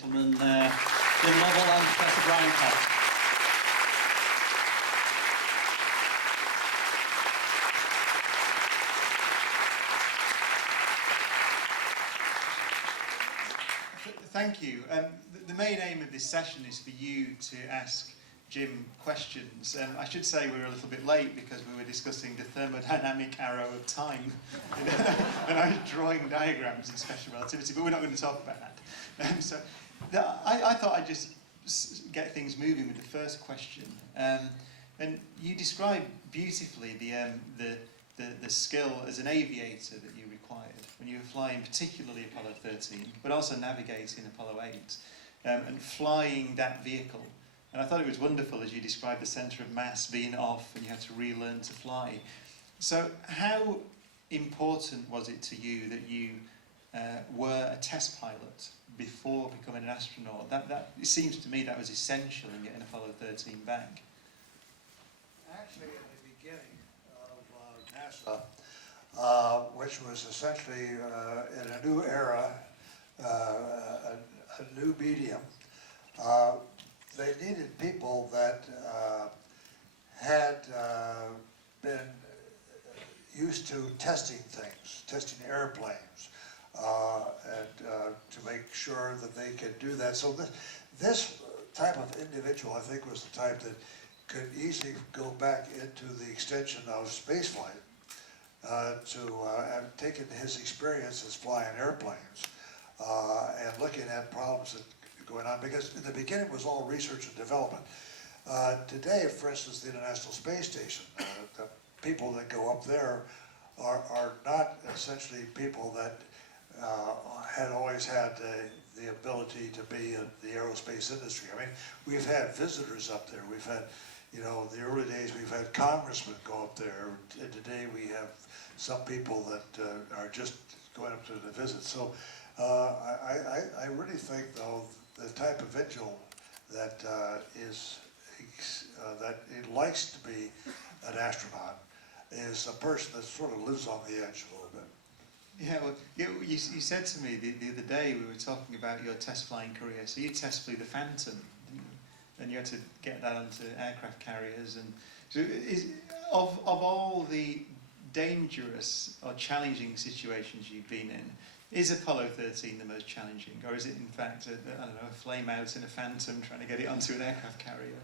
Gentlemen, Jim Lovell and Professor Brian Cox. Thank you. The main aim of this session is for you to ask Jim questions. I should say we were a little bit late because we were discussing the thermodynamic arrow of time and I was drawing diagrams in special relativity, but we're not going to talk about that. I thought I'd just get things moving with the first question. And you described beautifully the skill as an aviator that you required when you were flying, particularly Apollo 13, but also navigating Apollo 8 and flying that vehicle. And I thought it was wonderful as you described the centre of mass being off and you had to relearn to fly. So how important was it to you that you were a test pilot before becoming an astronaut? It seems to me that was essential in getting Apollo 13 back. Actually, in the beginning of NASA, which was essentially in a new era, a new medium, they needed people that had been used to testing things, testing airplanes, and to make sure that they could do that. So this type of individual, I think, was the type that could easily go back into the extension of spaceflight and taking his experiences flying airplanes and looking at problems that going on, because in the beginning it was all research and development. Today, for instance, the International Space Station, the people that go up there are not essentially people that had always had the ability to be in the aerospace industry. I mean, we've had visitors up there. We've had, you know, in the early days we've had congressmen go up there. And today we have some people that are just going up to the visit. So I really think, though, the type of individual that that it likes to be an astronaut is a person that sort of lives on the edge a little bit. Yeah, well, you said to me the other day, we were talking about your test flying career. So you test flew the Phantom, didn't you? And you had to get that onto aircraft carriers. And so of all the dangerous or challenging situations you've been in, is Apollo 13 the most challenging, or is it in fact I don't know, a flame out in a Phantom trying to get it onto an aircraft carrier?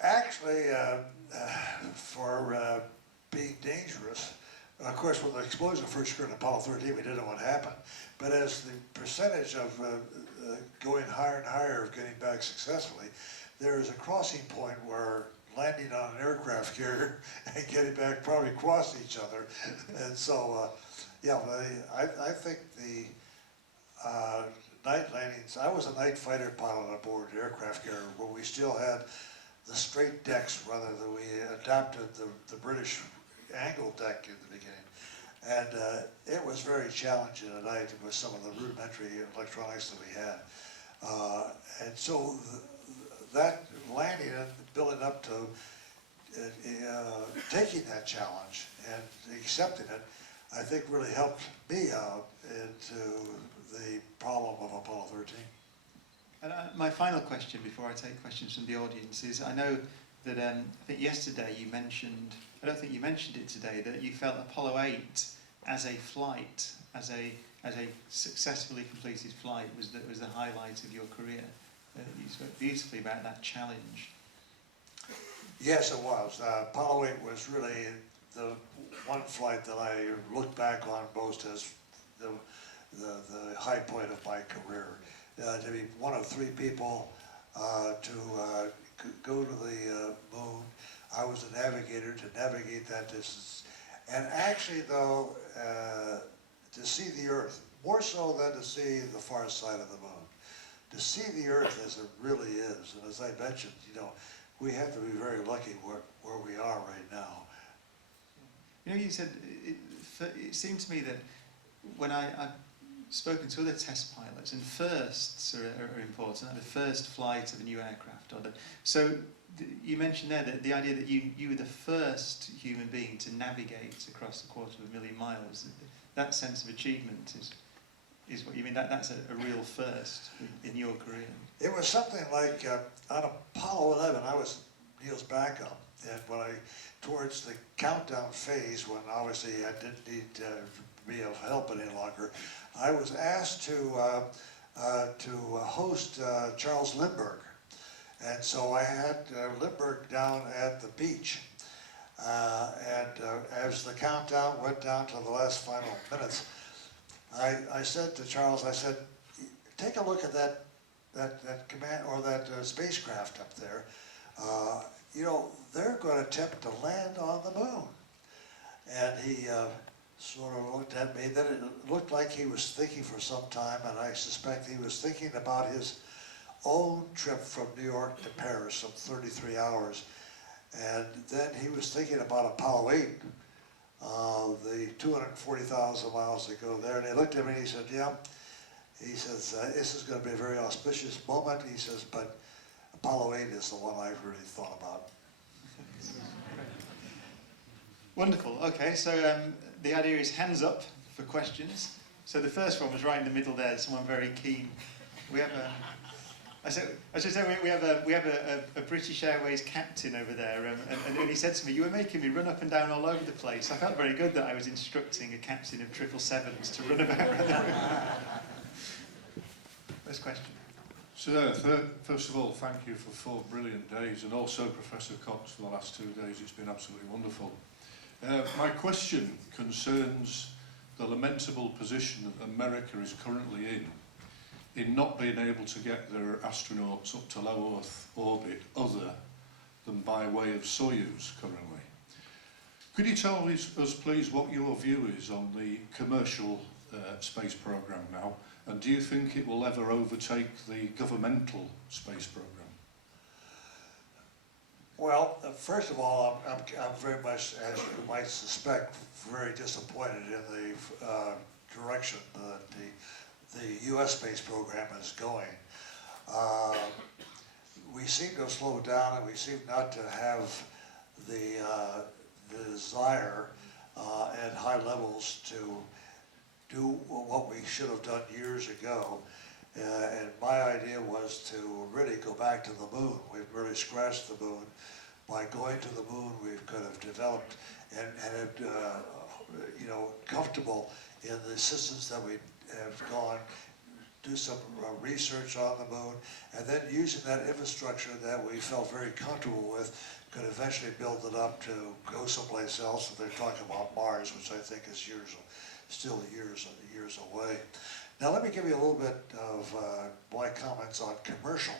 Actually, for being dangerous, of course, when the explosion first occurred in Apollo 13, we didn't know what happened. But as the percentage of going higher and higher, of getting back successfully, there is a crossing point where landing on an aircraft carrier and getting back probably cross each other. And so, yeah, I think the night landings, I was a night fighter pilot aboard an aircraft carrier where we still had the straight decks rather than we adapted the British angled deck in the beginning. And it was very challenging at night with some of the rudimentary electronics that we had. And so that landing and building up to taking that challenge and accepting it, I think really helped me out into the problem of Apollo 13. And my final question before I take questions from the audience is, I know that I think yesterday you mentioned, I don't think you mentioned it today, that you felt Apollo 8 as a flight, as a successfully completed flight was the highlight of your career. You spoke beautifully about that challenge. Yes, it was. Apollo 8 was really the one flight that I look back on most as the high point of my career. To be one of 3 people to go to the moon. I was a navigator to navigate that distance. And actually, though, to see the Earth, more so than to see the far side of the moon, to see the Earth as it really is. And as I mentioned, you know, we have to be very lucky where we are right now. You know, you said, it seemed to me that when I've spoken to other test pilots, and firsts are important, like the first flight of a new aircraft. So you mentioned there that the idea that you were the first human being to navigate across 250,000 miles, that sense of achievement is what you mean. That's a real first in your career. It was something like on Apollo 11, I was Neil's backup, and towards the countdown phase, when obviously I didn't need to be of help any longer, I was asked to host Charles Lindbergh. And so I had Lindbergh down at the beach. As the countdown went down to the last final minutes, I said to Charles, I said, take a look at that command or that spacecraft up there. You know, they're going to attempt to land on the moon. And he sort of looked at me. Then it looked like he was thinking for some time, and I suspect he was thinking about his own trip from New York to Paris, some 33 hours. And then he was thinking about Apollo 8, the 240,000 miles to go there. And he looked at me and he said, yeah, he says, this is going to be a very auspicious moment. He says, but Apollo 8 is the one I've really thought about. Wonderful. Okay, so the idea is hands up for questions. So the first one was right in the middle there. Someone very keen. We have a. I should say we have a British Airways captain over there, and he said to me, "You were making me run up and down all over the place." I felt very good that I was instructing a captain of 777s to run about around the room. First question. So, first of all, thank you for 4 brilliant days, and also Professor Cox for the last 2 days. It's been absolutely wonderful. My question concerns the lamentable position that America is currently in not being able to get their astronauts up to low Earth orbit other than by way of Soyuz currently. Could you tell us please what your view is on the commercial space program now, and do you think it will ever overtake the governmental space program? Well, first of all, I'm very much, as you might suspect, very disappointed in the direction that the U.S. space program is going. We seem to have slowed down, and we seem not to have the desire at high levels to do what we should have done years ago. And my idea was to really go back to the moon. We've really scratched the moon. By going to the moon, we could have developed and you know, comfortable in the systems that we have gone, do some research on the moon, and then using that infrastructure that we felt very comfortable with, could eventually build it up to go someplace else. And they're talking about Mars, which I think is still years away. Now let me give you a little bit of my comments on commercial.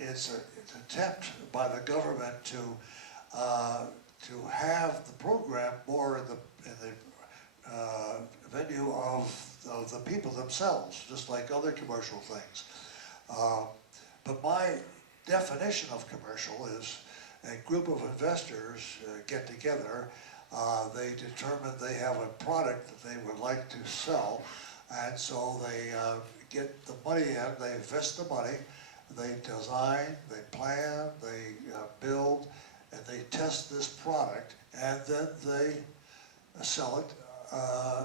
It's an attempt by the government to have the program more in the venue of the people themselves, just like other commercial things. But my definition of commercial is a group of investors get together. They determine they have a product that they would like to sell, and so they get the money in, they invest the money, they design, they plan, they build, and they test this product, and then they sell it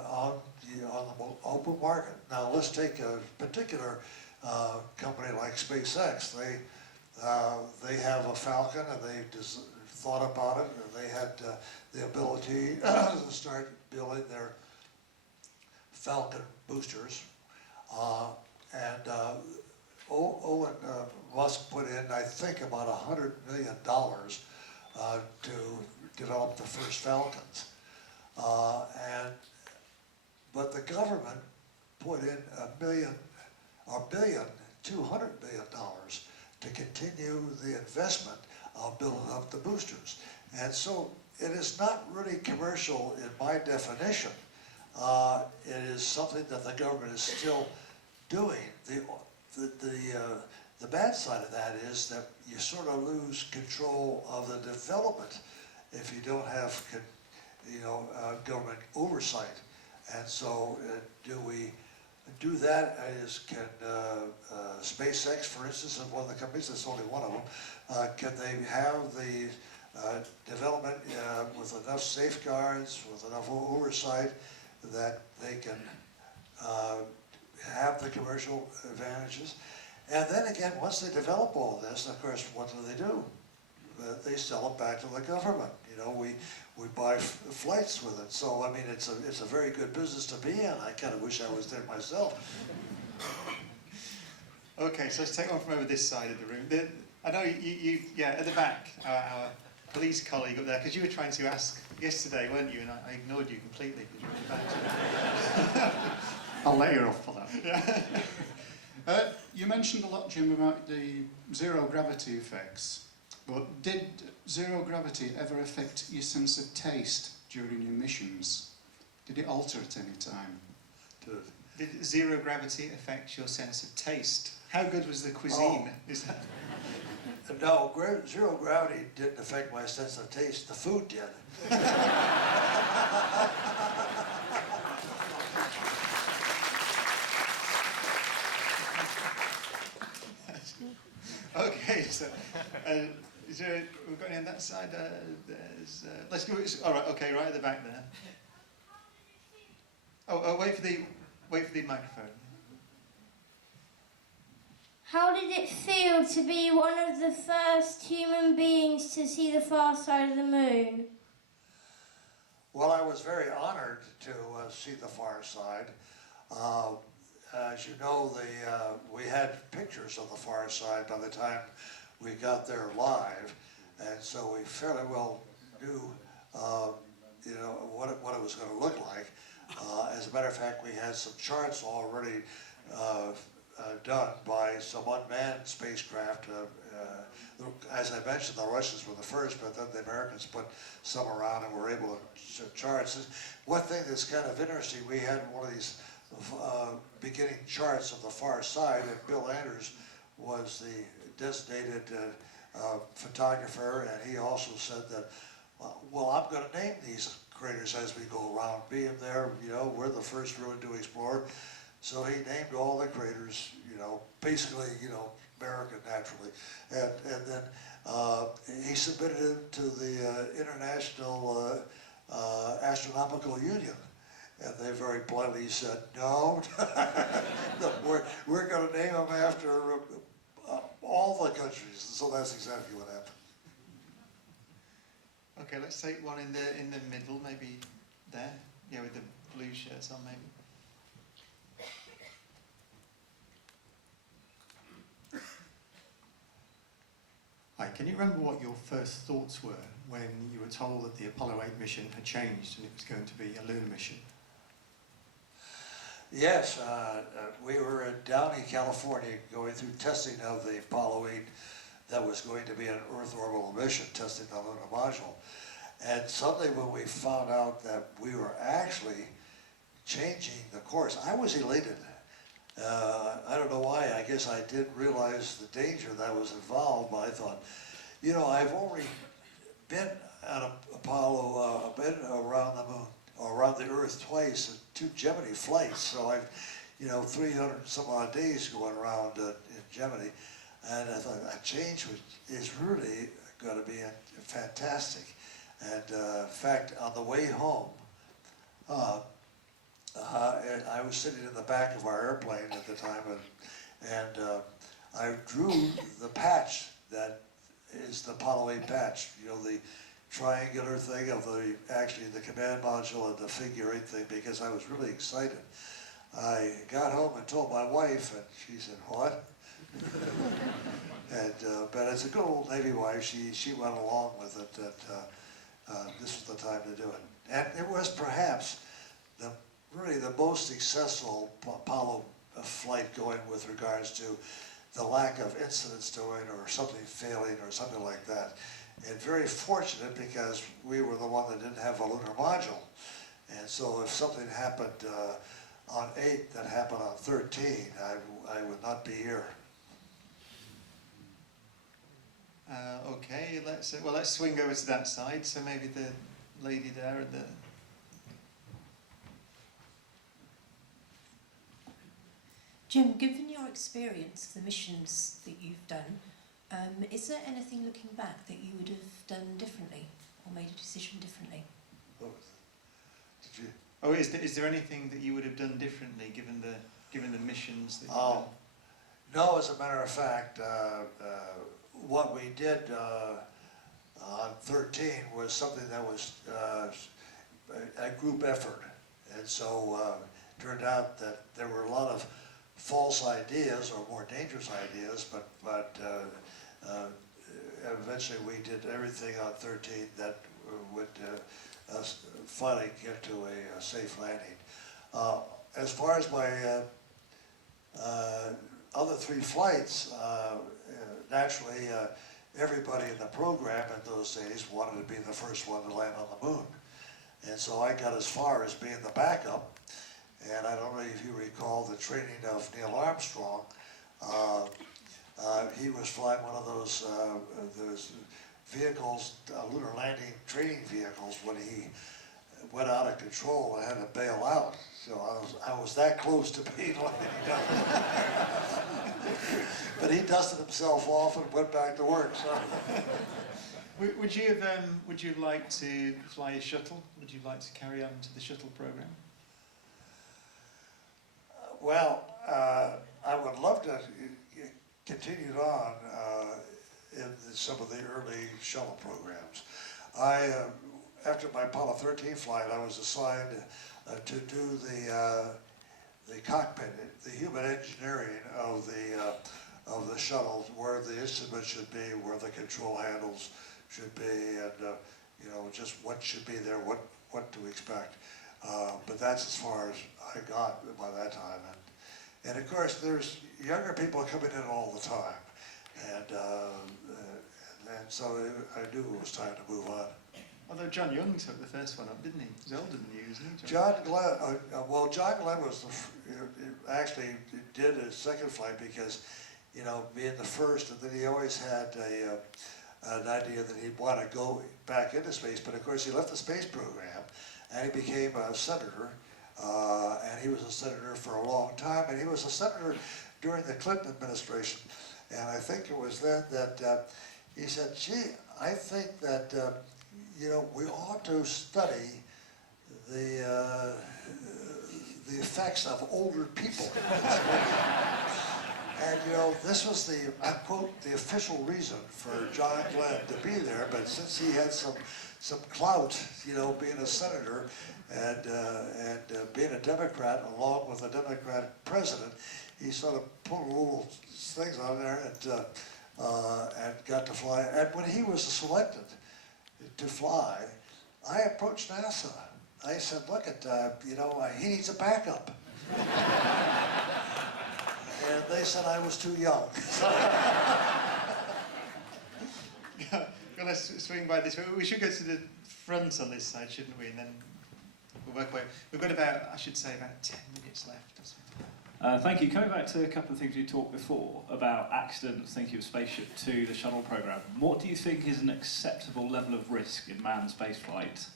on the open market. Now let's take a particular company like SpaceX. They have a Falcon, and they thought about it, and they had the ability to start building their Falcon boosters. Owen Musk put in, I think, about $100 million to develop the first Falcons. But the government put in $200 million to continue the investment of building up the boosters. And so it is not really commercial in my definition. It is something that the government is still doing. The bad side of that is that you sort of lose control of the development if you don't have government oversight. And so do we do that? Can SpaceX, for instance, is one of the companies, that's only one of them, can they have the development with enough safeguards, with enough oversight that they can have the commercial advantages. And then again, once they develop all this, of course, what do? They sell it back to the government. You know, we buy flights with it. So I mean, it's a very good business to be in. I kind of wish I was there myself. Okay, so let's take one from over this side of the room. I know you yeah, at the back, our police colleague up there, because you were trying to ask yesterday, weren't you? And I ignored you completely because you were at the back. I'll let you off for that. Yeah. You mentioned a lot, Jim, about the zero gravity effects, but did zero gravity ever affect your sense of taste during your missions? Did it alter at any time? Did zero gravity affect your sense of taste? How good was the cuisine? Is that? No, zero gravity didn't affect my sense of taste. The food did. Okay, so is there? We've got any on that side. Let's go. All right. Okay, right at the back there. Oh, wait for the microphone. How did it feel to be one of the first human beings to see the far side of the moon? Well, I was very honored to see the far side. As you know, we had pictures of the far side by the time we got there live, and so we fairly well knew, you know, what it was going to look like. As a matter of fact, we had some charts already done by some unmanned spacecraft. As I mentioned, the Russians were the first, but then the Americans put some around and were able to show charts. One thing that's kind of interesting, we had one of these beginning charts of the far side, and Bill Anders was the designated photographer, and he also said that, well, I'm going to name these craters as we go around. Being there, you know, we're the first ruin to explore. So he named all the craters, you know, basically, you know, American naturally. And then he submitted it to the International Astronomical Union. And they very bluntly said, no, no we're going to name them after all the countries. So that's exactly what happened. Okay, let's take one in the middle, maybe there. Yeah, with the blue shirts on, maybe. Hi, can you remember what your first thoughts were when you were told that the Apollo 8 mission had changed and it was going to be a lunar mission? Yes, we were in Downey, California, going through testing of the Apollo 8 that was going to be an Earth orbital mission, testing the lunar module. And suddenly when we found out that we were actually changing the course, I was elated. I don't know why, I guess I didn't realize the danger that was involved, but I thought, you know, I've only been on Apollo, been around the moon, or around the Earth twice, 2 Gemini flights, so I've, you know, 300 some odd days going around in Gemini, and I thought a change is really going to be fantastic. And in fact, on the way home, I was sitting in the back of our airplane at the time, and I drew the patch that is the Apollo 8 patch, you know, the triangular thing of actually the command module and the figure 8 thing, because I was really excited. I got home and told my wife, and she said, what? And but as a good old Navy wife, she went along with it, that this was the time to do it. And it was perhaps really the most successful Apollo flight going with regards to the lack of incidents to it or something failing or something like that. And very fortunate because we were the one that didn't have a lunar module. And so if something happened on 8 that happened on 13, I would not be here. Okay, let's swing over to that side. So maybe the lady there at the. Jim, given your experience of the missions that you've done, is there anything looking back that you would have done differently or made a decision differently? What was it? Did you? Oh, is there anything that you would have done differently given the missions that you've Oh, done? no, as a matter of fact, what we did on 13 was something that was a group effort. And so it turned out that there were a lot of false ideas or more dangerous ideas, but eventually we did everything on 13 that would finally get to a safe landing. As far as my other 3 flights, naturally everybody in the program in those days wanted to be the first one to land on the moon. And so I got as far as being the backup. And I don't know if you recall the training of Neil Armstrong. He was flying one of those vehicles, lunar landing training vehicles, when he went out of control and had to bail out. So I was that close to being landed down. But he dusted himself off and went back to work. So. Would you like to fly a shuttle? Would you like to carry on to the shuttle program? Well, I would love to continue on in some of the early shuttle programs. After my Apollo 13 flight, I was assigned to do the cockpit, the human engineering of the shuttle, where the instruments should be, where the control handles should be, and you know, just what should be there, what to expect. But that's as far as I got by that time. And of course, there's younger people coming in all the time, and so I knew it was time to move on. Although John Young took the first one up, didn't he? He's older than you, isn't he, John Glenn, John Glenn was actually did his second flight because, you know, being the first, and then he always had an idea that he'd want to go back into space. But of course, he left the space program, and he became a senator, and he was a senator for a long time, and he was a senator during the Clinton administration. And I think it was then that he said, "Gee, I think that." You know, we ought to study the effects of older people. And you know, this was the, I quote, the official reason for John Glenn to be there, but since he had some clout, you know, being a senator and being a Democrat along with a Democratic president, he sort of pulled little things on there and got to fly. And when he was selected to fly, I approached NASA. I said, look, you know, he needs a backup. And they said I was too young. Let's swing by this way. We should go to the front on this side, shouldn't we? And then we'll work away. We've got about, I should say, about 10 minutes left or something. Thank you. Coming back to a couple of things you talked before about accidents, thinking of spaceship to the shuttle program, what do you think is an acceptable level of risk in manned spaceflight?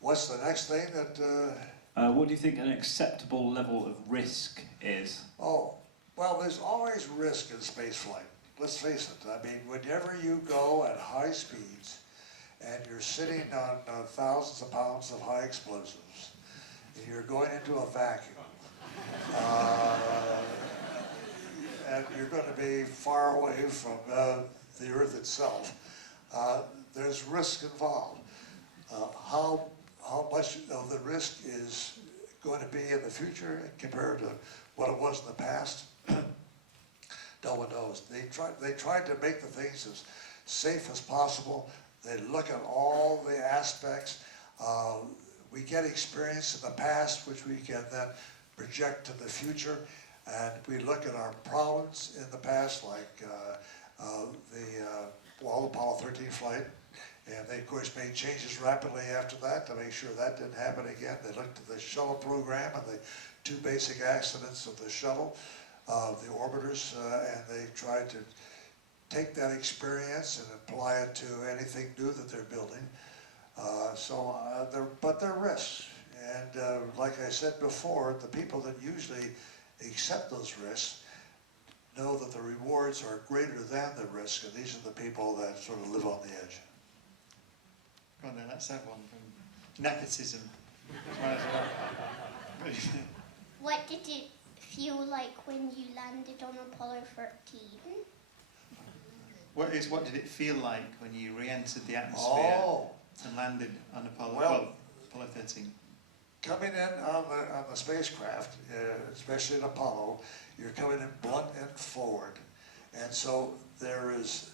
What's the next thing that... What do you think an acceptable level of risk is? Oh, well, there's always risk in spaceflight. Let's face it. I mean, whenever you go at high speeds and you're sitting on thousands of pounds of high explosives and you're going into a vacuum, and you're going to be far away from the Earth itself, there's risk involved. How much of the risk is going to be in the future compared to what it was in the past? No one knows. They tried to make the things as safe as possible. They look at all the aspects. We get experience in the past, which we can then project to the future, and we look at our problems in the past, like the Apollo 13 flight, and they of course made changes rapidly after that to make sure that didn't happen again. They looked at the shuttle program and the 2 basic accidents of the shuttle, the orbiters, and they tried to take that experience and apply it to anything new that they're building. But there are risks. And like I said before, the people that usually accept those risks know that the rewards are greater than the risk, and these are the people that sort of live on the edge. Go on then, let's have one from nepotism. What did it feel like when you landed on Apollo 13? What did it feel like when you re-entered the atmosphere and landed on Apollo 13? Coming in on the spacecraft, especially in Apollo, you're coming in blunt and forward. And so there is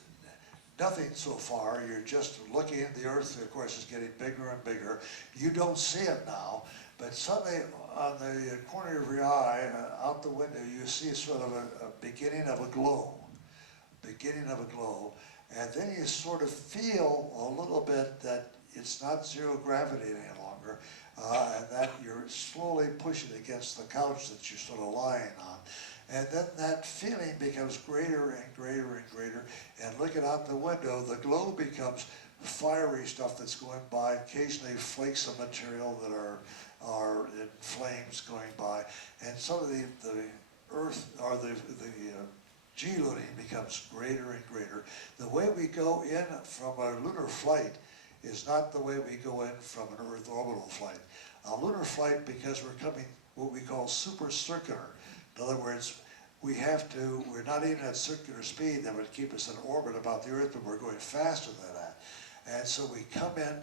nothing so far. You're just looking at the Earth, of course, is getting bigger and bigger. You don't see it now, but suddenly on the corner of your eye, out the window, you see sort of a beginning of a glow. And then you sort of feel a little bit that it's not zero gravity any longer, and that you're slowly pushing against the couch that you're sort of lying on. And then that feeling becomes greater and greater and greater, and looking out the window, the glow becomes fiery stuff that's going by, occasionally flakes of material that are in flames going by, and some of the Earth, or the G-loading becomes greater and greater. The way we go in from a lunar flight is not the way we go in from an Earth orbital flight. A lunar flight, because we're coming what we call super circular. In other words, we're not even at circular speed that would keep us in orbit about the Earth, but we're going faster than that. And so we come in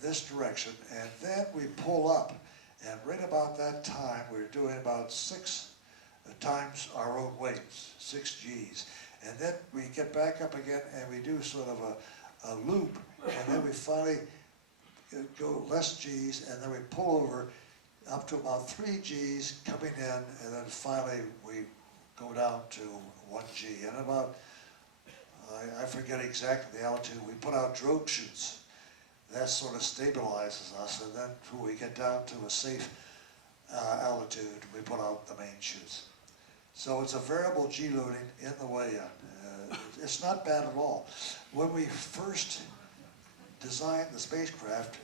this direction, and then we pull up. And right about that time, we're doing about 6 times our own weight, 6 Gs. And then we get back up again, and we do sort of a loop, and then we finally go less Gs, and then we pull over up to about 3 Gs coming in, and then finally we go down to 1 G. And about, I forget exactly the altitude, we put out drogue chutes. That sort of stabilizes us, and then when we get down to a safe altitude, we put out the main chutes. So it's a variable G loading in the way in. It's not bad at all. When we first designed the spacecraft,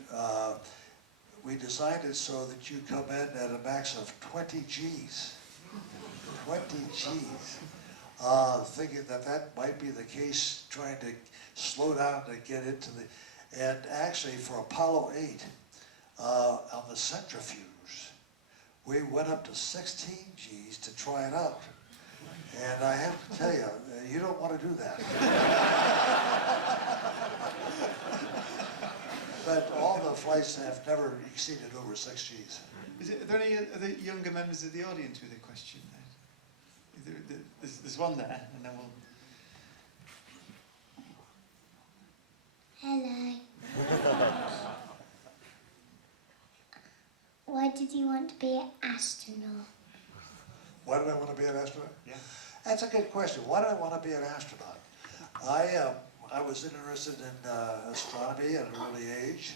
we designed it so that you come in at a max of 20 Gs. 20 Gs. Thinking that might be the case, trying to slow down to get into the... And actually for Apollo 8, on the centrifuge, we went up to 16 Gs to try it out. And I have to tell you, you don't want to do that. But all the flights have never exceeded over 6 Gs. Are there any other younger members of the audience with a question there? There's one there, and then we'll... Hello. Why did you want to be an astronaut? Why did I want to be an astronaut? Yeah. That's a good question. Why did I want to be an astronaut? I was interested in astronomy at an early age.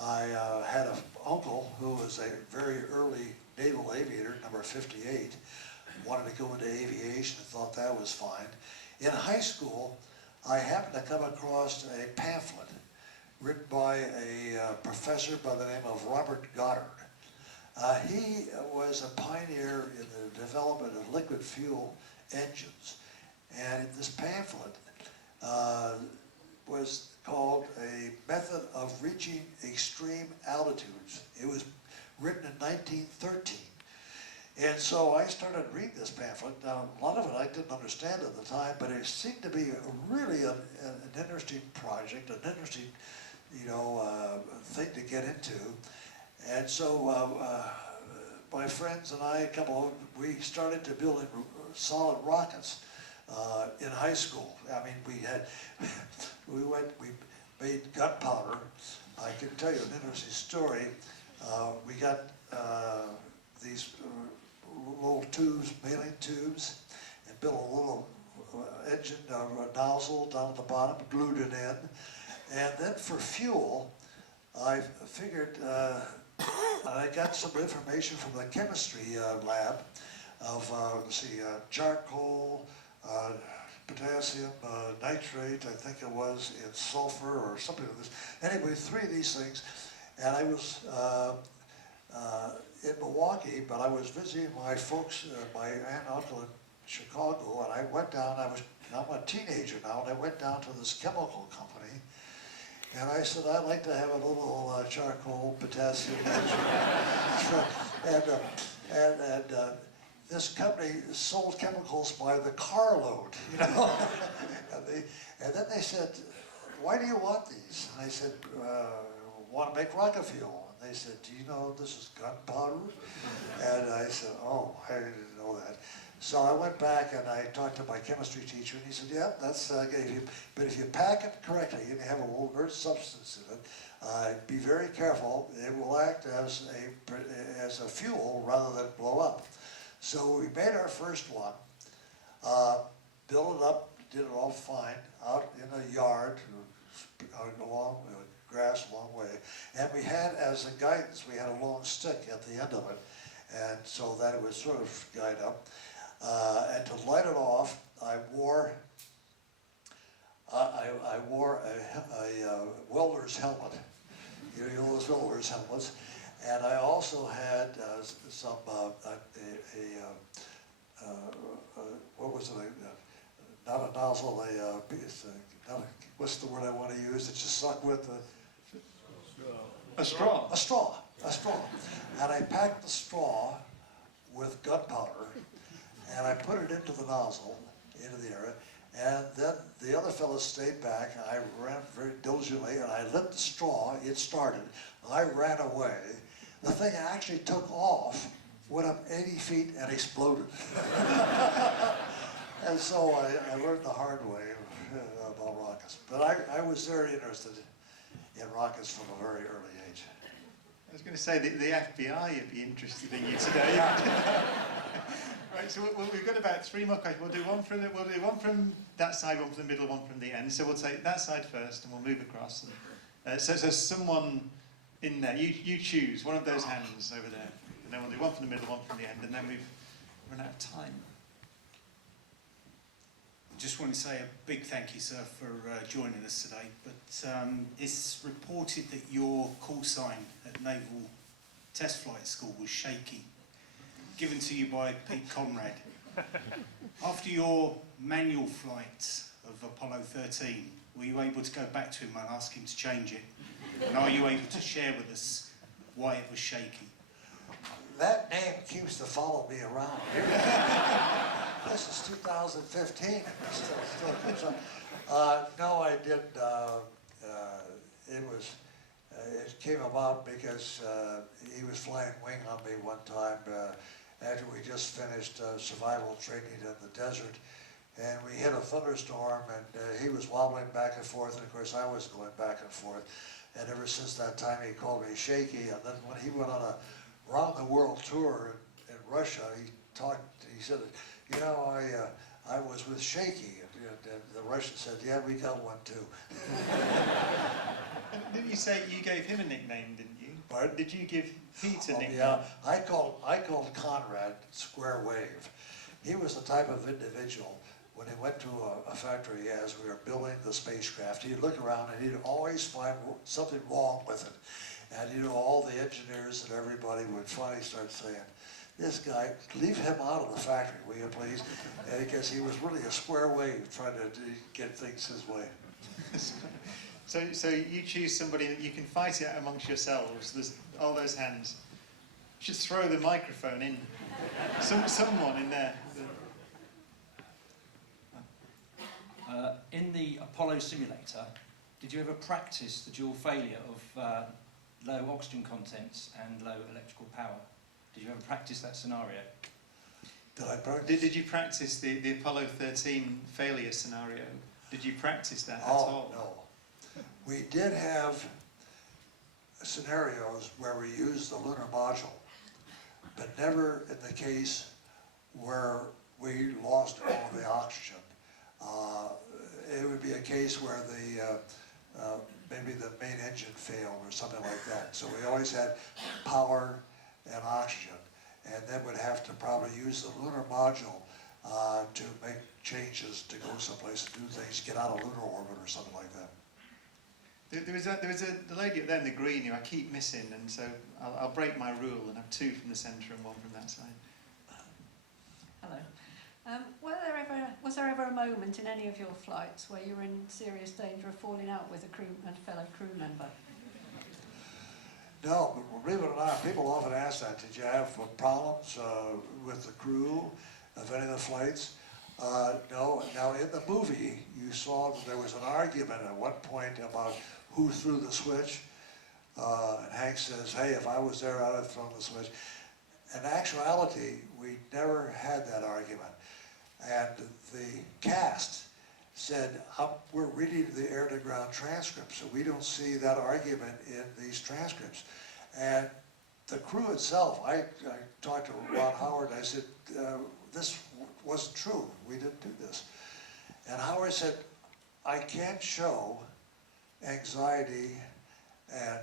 I had an uncle who was a very early naval aviator, number 58, wanted to go into aviation and thought that was fine. In high school, I happened to come across a pamphlet written by a professor by the name of Robert Goddard. He was a pioneer in the development of liquid fuel engines. And this pamphlet was called A Method of Reaching Extreme Altitudes. It was written in 1913. And so I started reading this pamphlet. Now, a lot of it I didn't understand at the time, but it seemed to be really an interesting project, an interesting, thing to get into. And so my friends and I, we started to build solid rockets in high school. I mean, we made gunpowder. I can tell you an interesting story. We got these little tubes, mailing tubes, and built a little engine, a nozzle down at the bottom, glued it in. And then for fuel, I figured, I got some information from the chemistry lab of, charcoal, potassium, nitrate, I think it was, in sulfur or something like this. Anyway, 3 of these things. And I was in Milwaukee, but I was visiting my folks, my aunt and uncle in Chicago, and I went down, I'm a teenager now, and I went down to this chemical company, And I said, I'd like to have a little charcoal, potassium, and this company sold chemicals by the carload, you know. and then they said, why do you want these? And I said, want to make rocket fuel. And they said, do you know this is gunpowder? And I said, oh, I didn't know that. So I went back and I talked to my chemistry teacher, and he said, yeah, that's good. But if you pack it correctly and you have a low earth substance in it, be very careful. It will act as a fuel rather than blow up. So we made our first one, built it up, did it all fine, out in a yard, out along grass a long way. And we had, as a guidance, we had a long stick at the end of it, and so that it would sort of guide up. And to light it off, I wore a welder's helmet. You know those welder's helmets. And I also had some, what was it, not a nozzle, what's the word I want to use that you suck with? A straw. A straw. And I packed the straw with gunpowder, and I put it into the nozzle, into the area, and then the other fellow stayed back, and I ran very diligently, and I lit the straw, it started, I ran away. The thing actually took off, went up 80 feet, and exploded. And so I learned the hard way about rockets. But I was very interested in rockets from a very early age. I was going to say the FBI would be interested in you today. Right, so we've got about 3 more questions. We'll do one from that side, one from the middle, one from the end. So we'll take that side first, and we'll move across. So someone in there, you choose one of those hands over there, and then we'll do one from the middle, one from the end, and then we've run out of time. Just want to say a big thank you, sir, for joining us today. But it's reported that your call sign at Naval Test Flight School was shaky, given to you by Pete Conrad. After your manual flight of Apollo 13, were you able to go back to him and ask him to change it? And are you able to share with us why it was shaky? That name keeps to follow me around. This is 2015. It still comes up. No, I didn't. It came about because he was flying wing on me one time after we just finished survival training in the desert. And we hit a thunderstorm, and he was wobbling back and forth, and of course I was going back and forth. And ever since that time he called me shaky. And then when he went on a round-the-world tour in Russia, he said, you know, I was with Shaky, and the Russian said, yeah, we got one too. Didn't you say you gave him a nickname, didn't you? Pardon? Did you give Pete a nickname? Yeah, I called Conrad Square Wave. He was the type of individual, when he went to a factory as we were building the spacecraft, he'd look around and he'd always find something wrong with it. And you know, all the engineers and everybody would finally start saying, this guy, leave him out of the factory, will you please? And because he was really a square wave trying to get things his way. So you choose somebody that you can fight it amongst yourselves. There's all those hands. Just throw the microphone in. Someone in there. In the Apollo simulator, did you ever practice the dual failure of low oxygen contents and low electrical power? Did you ever practice that scenario? Did I practice? Did you practice the Apollo 13 failure scenario? Did you practice that at all? No. We did have scenarios where we used the lunar module, but never in the case where we lost all of the oxygen. It would be a case where maybe the main engine failed or something like that. So we always had power and oxygen, and then would have to probably use the lunar module to make changes to go someplace and do things, get out of lunar orbit or something like that. There was the lady up there in the green who I keep missing, and so I'll break my rule and have 2 from the centre and 1 from that side. Hello. Was there ever a moment in any of your flights where you were in serious danger of falling out with a fellow crew member? No, but believe it or not, people often ask that. Did you have problems with the crew of any of the flights? No. Now, in the movie, you saw that there was an argument at one point about who threw the switch. And Hank says, hey, if I was there, I'd have thrown the switch. In actuality, we never had that argument. And the cast said, we're reading the air-to-ground transcripts, so we don't see that argument in these transcripts. And the crew itself, I talked to Ron Howard, I said, this wasn't true, we didn't do this. And Howard said, I can't show anxiety and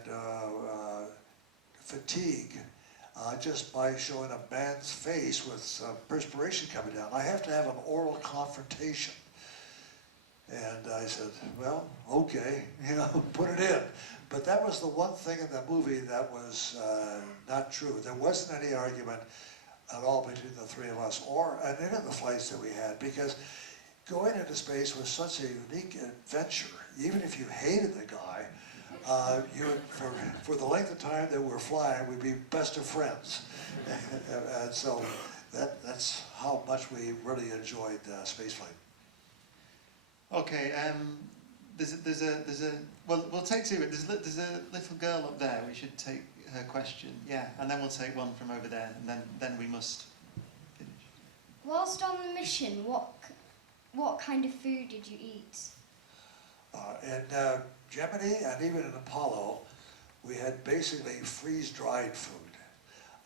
fatigue just by showing a man's face with perspiration coming down. I have to have an oral confrontation. And I said, well, okay, put it in. But that was the one thing in the movie that was not true. There wasn't any argument at all between the three of us or on any of the flights that we had, because going into space was such a unique adventure. Even if you hated the guy, for the length of time that we were flying, we'd be best of friends. And so that's how much we really enjoyed spaceflight. Okay, well, we'll take two. There's a little girl up there. We should take her question. Yeah, and then we'll take one from over there, and then we must finish. Whilst on the mission, what kind of food did you eat? In Gemini and even in Apollo, we had basically freeze-dried food.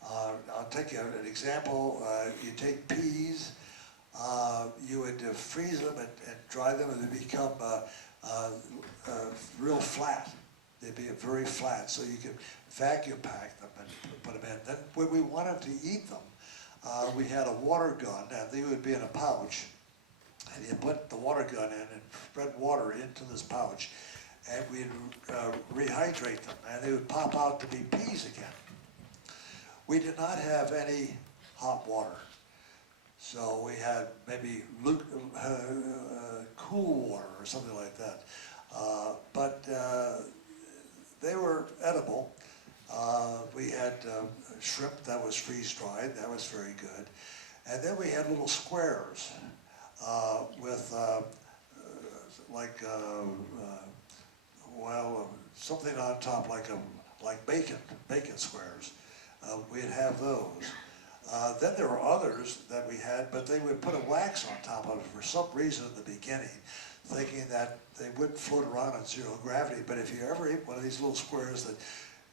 I'll take you an example. You take peas, you would freeze them and dry them, and they become real flat. They'd be very flat, so you could vacuum pack them and put them in. Then when we wanted to eat them, we had a water gun, and they would be in a pouch. And you put the water gun in and spread water into this pouch, and we'd rehydrate them, and they would pop out to be peas again. We did not have any hot water, so we had maybe cool water or something like that. But they were edible. We had shrimp that was freeze-dried. That was very good. And then we had little squares with something on top like bacon squares. We'd have those. Then there were others that we had, but they would put a wax on top of it for some reason in the beginning, thinking that they wouldn't float around in zero gravity. But if you ever ate one of these little squares that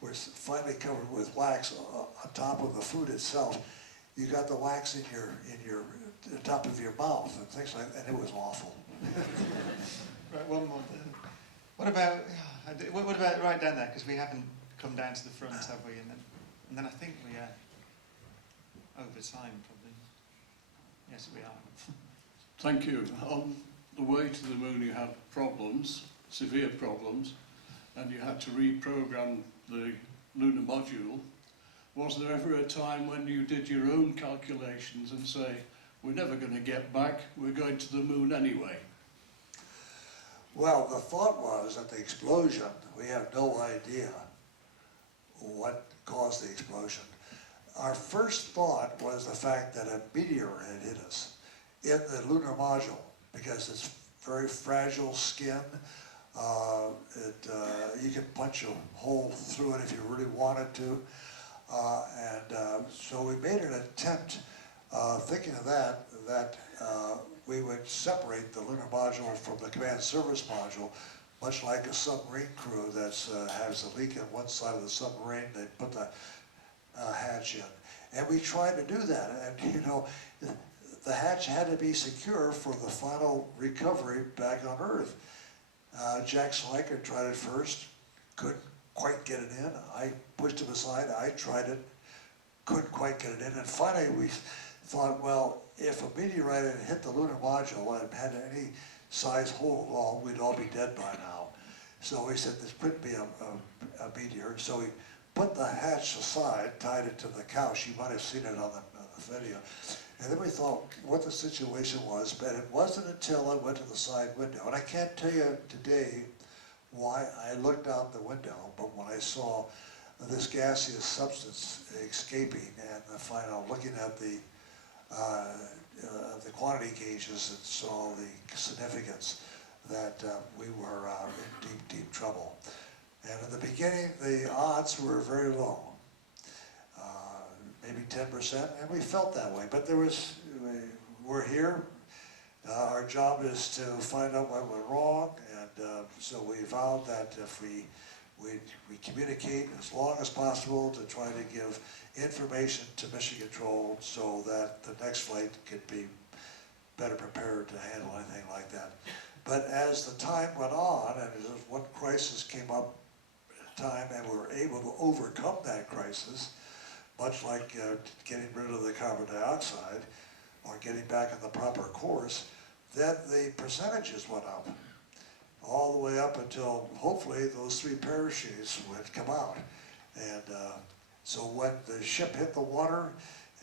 were finally covered with wax on top of the food itself, you got the wax in the top of your mouth and things like that, and it was awful. Right, one more. What about right down there? Because we haven't come down to the front, have we? And then I think we are over time, probably. Yes, we are. Thank you. On the way to the moon, you had problems, severe problems, and you had to reprogram the lunar module. Was there ever a time when you did your own calculations and say, we're never going to get back, we're going to the moon anyway? Well, the thought was at the explosion, we have no idea what caused the explosion. Our first thought was the fact that a meteor had hit us in the lunar module, because it's very fragile skin. You can punch a hole through it if you really wanted to. So we made an attempt, thinking of that we would separate the lunar module from the command service module, much like a submarine crew that has a leak in one side of the submarine. They put the hatch in. And we tried to do that. And, the hatch had to be secure for the final recovery back on Earth. Jack Sliker tried it first, couldn't quite get it in. I pushed him aside, I tried it, couldn't quite get it in. And finally we thought, well, if a meteorite had hit the lunar module and had any size hole at all, we'd all be dead by now. So we said, this couldn't be a meteor. So we put the hatch aside, tied it to the couch. You might have seen it on the video. And then we thought what the situation was, but it wasn't until I went to the side window, and I can't tell you today why I looked out the window, but when I saw this gaseous substance escaping and looking at the quantity gauges and saw the significance that we were in deep, deep trouble. And in the beginning, the odds were very low, maybe 10%, and we felt that way. But we're here. Our job is to find out what went wrong, and so we vowed that if we communicate as long as possible to try to give information to Mission Control so that the next flight could be better prepared to handle anything like that. But as the time went on, and as one crisis came up at a time, and we were able to overcome that crisis, much like getting rid of the carbon dioxide or getting back on the proper course, then the percentages went up, all the way up until hopefully those 3 parachutes would come out. And so when the ship hit the water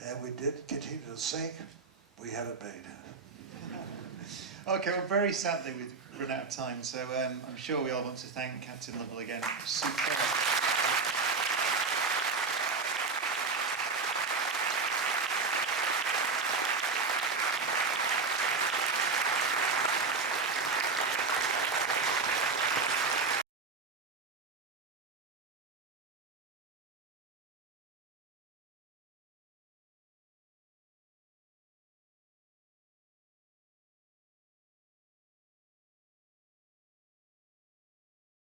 and we did continue to sink, we had it made. Okay, well, very sadly we've run out of time, so I'm sure we all want to thank Captain Lovell again. Superb.